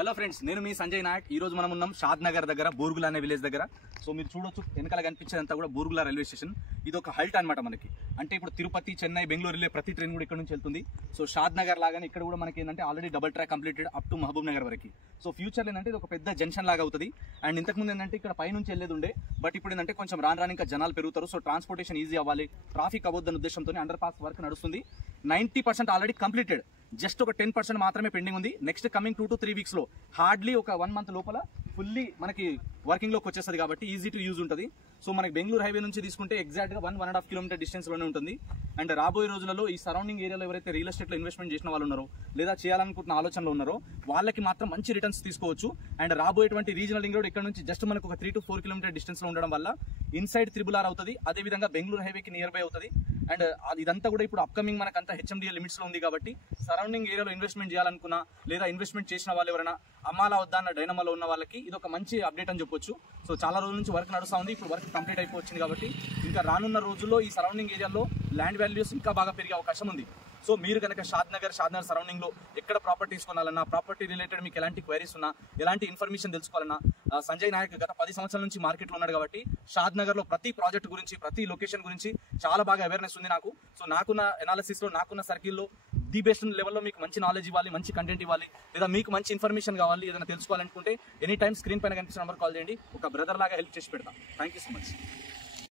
Hello friends, నేను మీ సంజయ్ నాయక్. ఈ రోజు మనం ఉన్నాం షాద్ నగర్ దగ్గర, బూర్గుల అనే విలేజ్ దగ్గర. సో మీరు చూడొచ్చు వెనకాల కనిపించేదంతా కూడా బూర్గుల రైల్వే స్టేషన్. ఇది ఒక హల్ట్ అనమాట మనకి. అంటే ఇప్పుడు తిరుపతి, చెన్నై, బెంగళూరు వెళ్ళే ప్రతి ట్రైన్ కూడా ఇక్కడ నుంచి వెళ్తుంది. సో షాద్ నగర్ లాగానే ఇక్కడ కూడా మనకి ఏంటంటే already double track completed up to Mahbubnagar వరకు. సో ఫ్యూచర్ ఏంటంటే ఇది ఒక పెద్ద జంక్షన్ లాగా అవుతుంది. అండ్ ఇంతకుముందు ఏంటంటే ఇక్కడ పై నుంచి వెళ్ళేది ఉండే, బట్ ఇప్పుడు ఏంటంటే కొంచెం రాను ఇంకా జనాలు పెరుగుతారు. సో ట్రాన్స్పోర్టేషన్ ఈజీ అవ్వాలి, ట్రాఫిక్ అవ్వద్దన్న ఉద్దేశంతో అండర్ పాస్ వర్క్ నడుస్తుంది. 90% ఆల్రెడీ కంప్లీటెడ్, జస్ట్ ఒక 10% మాత్రమే పెండింగ్ ఉంది. నెక్స్ట్ కమింగ్ 2 to 3 weeks లో హార్డ్లీ ఒక 1 month లోపల ఫుల్లీ మనకి వర్కింగ్ లోకి వచ్చేస్తుంది. కాబట్టి ఈజీ టు యూజ్ ఉంటుంది. సో మనకి బెంగళూరు హైవే నుంచి తీసుకుంటే ఎగ్జాక్ట్ గా 1.5 కిలోమీటర్ డిస్టెన్స్ లోనే ఉంటుంది. అండ్ రాబోయే రోజులలో ఈ సరౌండింగ్ ఏరియాలో ఎవరైతే రియల్ ఎస్టేట్ లో ఇన్వెస్ట్మెంట్ చేసిన వాళ్ళు ఉన్నారో, లేదా చేయాలనుకుంటున్న ఆలోచనలో ఉన్నారో, వాళ్ళకి మాత్రం మంచి రిటర్న్స్ తీసుకోవచ్చు. అండ్ రాబోయేటువంటి రీజనల్ లింక్ రోడ్ ఇక్కడ నుంచి జస్ట్ మనకు ఒక 3 to 4 కిలోమీటర్ డిస్టెన్స్ లో ఉండడం వల్ల ఇన్సైడ్ త్రిబుల్ ఆర్ అవుతుంది. అదే విధంగా బెంగళూరు హైవేకి నియర్ బై అవుతుంది. అండ్ ఇదంతా కూడా ఇప్పుడు అప్కమింగ్ మనకంతా హెచ్ఎండిఏ లిమిట్స్ లో ఉంది. కాబట్టి సరౌండింగ్ ఏరియాలో ఇన్వెస్ట్మెంట్ చేయాలనుకున్నా, లేదా ఇన్వెస్ట్మెంట్ చేసిన వాళ్ళు ఎవరైనా అమ్మాలా వద్దా అన్న డైనమాలో ఉన్న వాళ్ళకి ఇది ఒక మంచి అప్డేట్ అని చెప్పొచ్చు. సో చాలా రోజుల నుంచి వర్క్ నడుస్తూ ఉంది, ఇప్పుడు వర్క్ కంప్లీట్ అయిపోయింది. కాబట్టి ఇంకా రానున్న రోజుల్లో ఈ సరౌండింగ్ ఏరియాలో ల్యాండ్ వాల్యూస్ ఇంకా బాగా పెరిగే అవకాశం ఉంది. సో మీరు కనుక షాద్ నగర్ సరౌండింగ్ లో ఎక్కడ ప్రాపర్టీస్ కొనాలన్నా, ప్రాపర్టీ రిలేటెడ్ మీకు ఎలాంటి క్వైరీస్ ఉన్నా, ఎలాంటి ఇన్ఫర్మేషన్ తెలుసుకోవాలన్నా, సంజయ్ నాయక్ గత 10 సంవత్సరాల నుంచి మార్కెట్ లో ఉన్నాడు. కాబట్టి షాద్ నగర్ లో ప్రతి ప్రాజెక్ట్ గురించి, ప్రతి లొకేషన్ గురించి చాలా బాగా అవేర్నెస్ ఉంది నాకు. సో నాకున్న అనాలిసిస్ లో, నాకున్న సర్కిల్లో ది బెస్ట్ లెవెల్లో మీకు మంచి నాలెడ్జ్ ఇవ్వాలి, మంచి కంటెంట్ ఇవ్వాలి, లేదా మీకు మంచి ఇన్ఫర్మేషన్ కావాలి, ఏదైనా తెలుసుకోవాలనుకుంటే ఎనీ టైం స్క్రీన్ పైన కనిపిస్తున్న నెంబర్ కాల్ చేయండి. ఒక బ్రదర్ లాగా హెల్ప్ చేసి పెడతాం. Thank you so much.